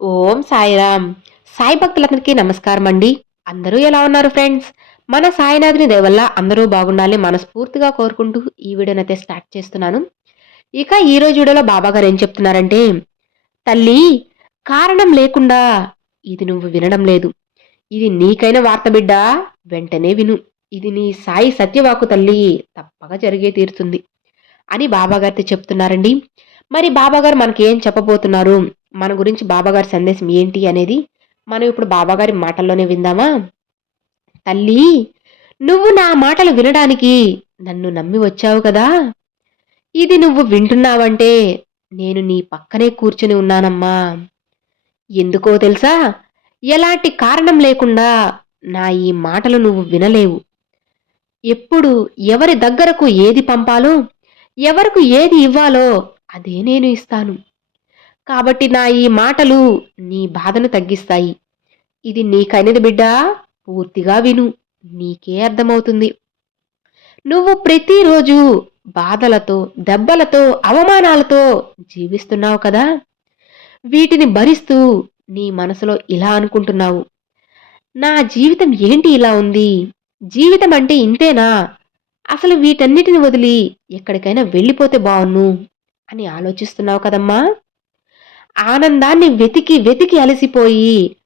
ఓం సాయిరామ్. సాయి భక్తులందరికీ నమస్కారం అండి. అందరూ ఎలా ఉన్నారు ఫ్రెండ్స్? మన సాయినాథుని దేవల్ల అందరూ బాగుండాలి మనస్ఫూర్తిగా కోరుకుంటూ ఈ వీడియోనైతే స్టార్ట్ చేస్తున్నాను. ఇక ఈ రోజు వీడియోలో బాబా గారు ఏం చెప్తున్నారంటే తల్లి కారణం లేకుండా ఇది నువ్వు వినడం లేదు. ఇది నీకైన వార్త బిడ్డ? వెంటనే విను. ఇది నీ సాయి సత్యవాకు తల్లి. తప్పగా జరిగే తీరుతుంది. అని బాబాగారితో చెప్తున్నారండి. మరి బాబాగారు మనకేం మనకి ఏం చెప్పబోతున్నారు? మన గురించి బాబాగారి సందేశం ఏంటి అనేది మనం ఇప్పుడు బాబాగారి మాటల్లోనే విందామా? తల్లి నువ్వు నా మాటలు వినడానికి నన్ను నమ్మి వచ్చావు కదా? ఇది నువ్వు వింటున్నావంటే నేను నీ పక్కనే కూర్చుని ఉన్నానమ్మా. ఎందుకో తెలుసా? ఎలాంటి కారణం లేకుండా నా ఈ మాటలు నువ్వు వినలేవు. ఎప్పుడు ఎవరి దగ్గరకు ఏది పంపాలో ఎవరికి ఏది ఇవ్వాలో అదే నేను ఇస్తాను. కాబట్టి నా ఈ మాటలు నీ బాధను తగ్గిస్తాయి. ఇది నీకైనది బిడ్డా పూర్తిగా విను నీకే అర్థమవుతుంది. నువ్వు ప్రతిరోజు బాధలతో దెబ్బలతో అవమానాలతో జీవిస్తున్నావు కదా? వీటిని భరిస్తూ నీ మనసులో ఇలా అనుకుంటున్నావు. నా జీవితం ఏంటి ఇలా ఉంది? జీవితం అంటే ఇంతేనా? అసలు వీటన్నిటిని వదిలి ఎక్కడికైనా వెళ్ళిపోతే బావును అని ఆలోచిస్తున్నావు కదమ్మా? ఆనందాన్ని వెతికి వెతికి అలసిపోయి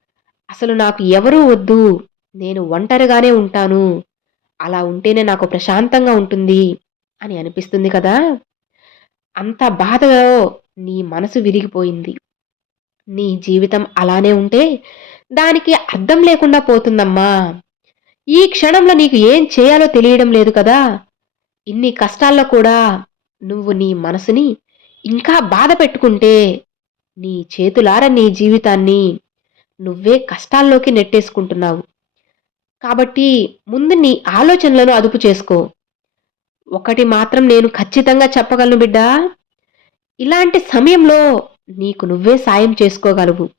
అసలు నాకు ఎవరూ వద్దు నేను ఒంటరిగానే ఉంటాను అలా ఉంటేనే నాకు ప్రశాంతంగా ఉంటుంది అని అనిపిస్తుంది కదా? అంత బాధలో నీ మనసు విరిగిపోయింది. నీ జీవితం అలానే ఉంటే దానికి అర్థం లేకుండా పోతుందమ్మా. ఈ క్షణంలో నీకు ఏం చేయాలో తెలియడం లేదు కదా? ఇన్ని కష్టాల్లో కూడా నువ్వు నీ మనసుని ఇంకా బాధ పెట్టుకుంటే నీ చేతులార నీ జీవితాన్ని నువ్వే కష్టాల్లోకి నెట్టేసుకుంటున్నావు. కాబట్టి ముందు నీ ఆలోచనలను అదుపు చేసుకో. ఒకటి మాత్రం నేను ఖచ్చితంగా చెప్పగలను బిడ్డా ఇలాంటి సమయంలో నీకు నువ్వే సాయం చేసుకోగలవు.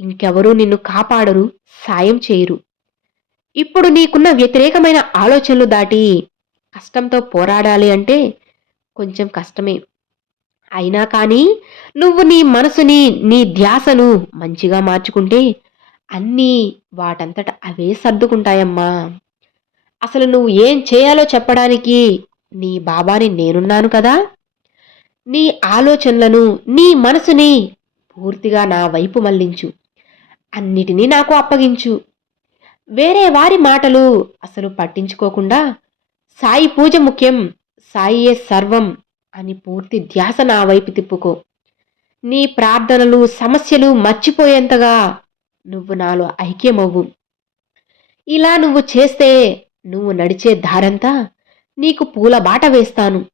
ఇంకెవరూ నిన్ను కాపాడరు సాయం చేయరు. ఇప్పుడు నీకున్న వ్యతిరేకమైన ఆలోచనలు దాటి కష్టంతో పోరాడాలి అంటే కొంచెం కష్టమే. అయినా కానీ నువ్వు నీ మనసుని నీ ధ్యాసను మంచిగా మార్చుకుంటే అన్నీ వాటంతట అవే సర్దుకుంటాయమ్మా. అసలు నువ్వు ఏం చేయాలో చెప్పడానికి నీ బాబాని నేనున్నాను కదా. నీ ఆలోచనలను నీ మనసుని పూర్తిగా నా వైపు మళ్ళించు. అన్నిటినీ నాకు అప్పగించు. వేరే వారి మాటలు అసలు పట్టించుకోకుండా సాయి పూజ ముఖ్యం సాయియే సర్వం అని పూర్తి ధ్యాస నా వైపు తిప్పుకో. నీ ప్రార్థనలు సమస్యలు మర్చిపోయేంతగా నువ్వు నాలో ఐక్యమవ్వు. ఇలా నువ్వు చేస్తే నువ్వు నడిచే దారంతా నీకు పూల బాట వేస్తాను.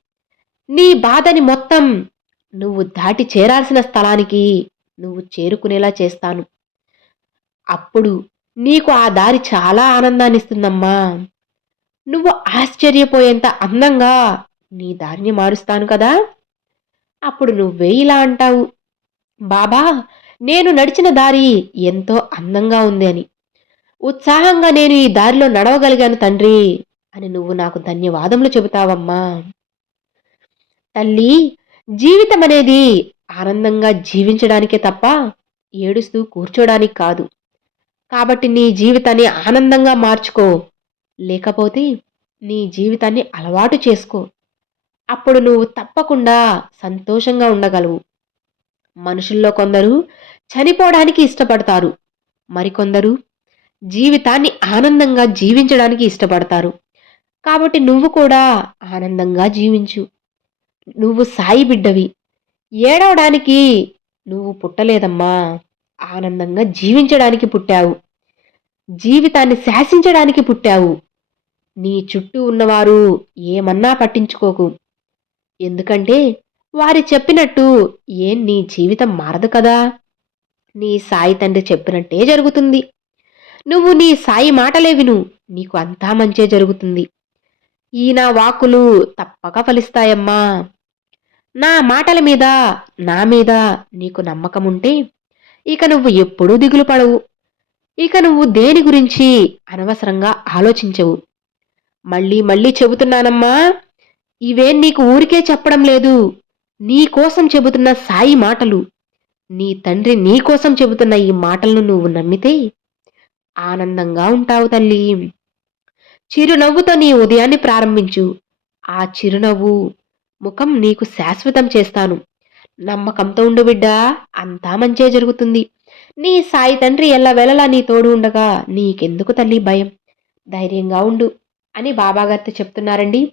నీ బాధని మొత్తం నువ్వు దాటి చేరాల్సిన స్థలానికి నువ్వు చేరుకునేలా చేస్తాను. అప్పుడు నీకు ఆ దారి చాలా ఆనందాన్నిస్తుందమ్మా. నువ్వు ఆశ్చర్యపోయేంత అందంగా నీ దారిని మారుస్తాను కదా? అప్పుడు నువ్వే ఇలా అంటావు. బాబా నేను నడిచిన దారి ఎంతో అందంగా ఉంది అని. ఉత్సాహంగా నేను ఈ దారిలో నడవగలిగాను తండ్రి అని నువ్వు నాకు ధన్యవాదములు చెబుతావమ్మా. తల్లి జీవితం అనేది ఆనందంగా జీవించడానికే తప్ప ఏడుస్తూ కూర్చోడానికి కాదు. కాబట్టి నీ జీవితాన్ని ఆనందంగా మార్చుకో. లేకపోతే నీ జీవితాన్ని అలవాటు చేసుకో. అప్పుడు నువ్వు తప్పకుండా సంతోషంగా ఉండగలవు. మనుషుల్లో కొందరు చనిపోవడానికి ఇష్టపడతారు. మరికొందరు జీవితాన్ని ఆనందంగా జీవించడానికి ఇష్టపడతారు. కాబట్టి నువ్వు కూడా ఆనందంగా జీవించు. నువ్వు సాయి బిడ్డవి. ఏడవడానికి నువ్వు పుట్టలేదమ్మా. ఆనందంగా జీవించడానికి పుట్టావు. జీవితాన్ని శాసించడానికి పుట్టావు. నీ చుట్టూ ఉన్నవారు ఏమన్నా పట్టించుకోకు. ఎందుకంటే వారి చెప్పినట్టు ఏం నీ జీవితం మారదు కదా? నీ సాయి తండ్రి చెప్పినట్టే జరుగుతుంది. నువ్వు నీ సాయి మాటలే విను నీకు అంతా మంచే జరుగుతుంది. ఈ నా వాక్కులు తప్పక ఫలిస్తాయమ్మా. నా మాటల మీద నా మీద నీకు నమ్మకం ఉంటే ఇక నువ్వు ఎప్పుడూ దిగులు పడవు. ఇక నువ్వు దేని గురించి అనవసరంగా ఆలోచించవు. మళ్ళీ మళ్ళీ చెబుతున్నానమ్మా ఇవేం నీకు ఊరికే చెప్పడం లేదు? నీ కోసం చెబుతున్న సాయి మాటలు. నీ తండ్రి నీ కోసం చెబుతున్న ఈ మాటలను నువ్వు నమ్మితే ఆనందంగా ఉంటావు తల్లి. చిరునవ్వుతో నీ ఉదయాన్ని ప్రారంభించు. ఆ చిరునవ్వు ముఖం నీకు శాశ్వతం చేస్తాను. నమ్మకంతో ఉండు బిడ్డా అంతా మంచే జరుగుతుంది. నీ సాయి తండ్రి ఎల్లవేళలా నీ తోడు ఉండగా నీకెందుకు తల్లి భయం? ధైర్యంగా ఉండు అని బాబాగారితో చెప్తున్నారండి.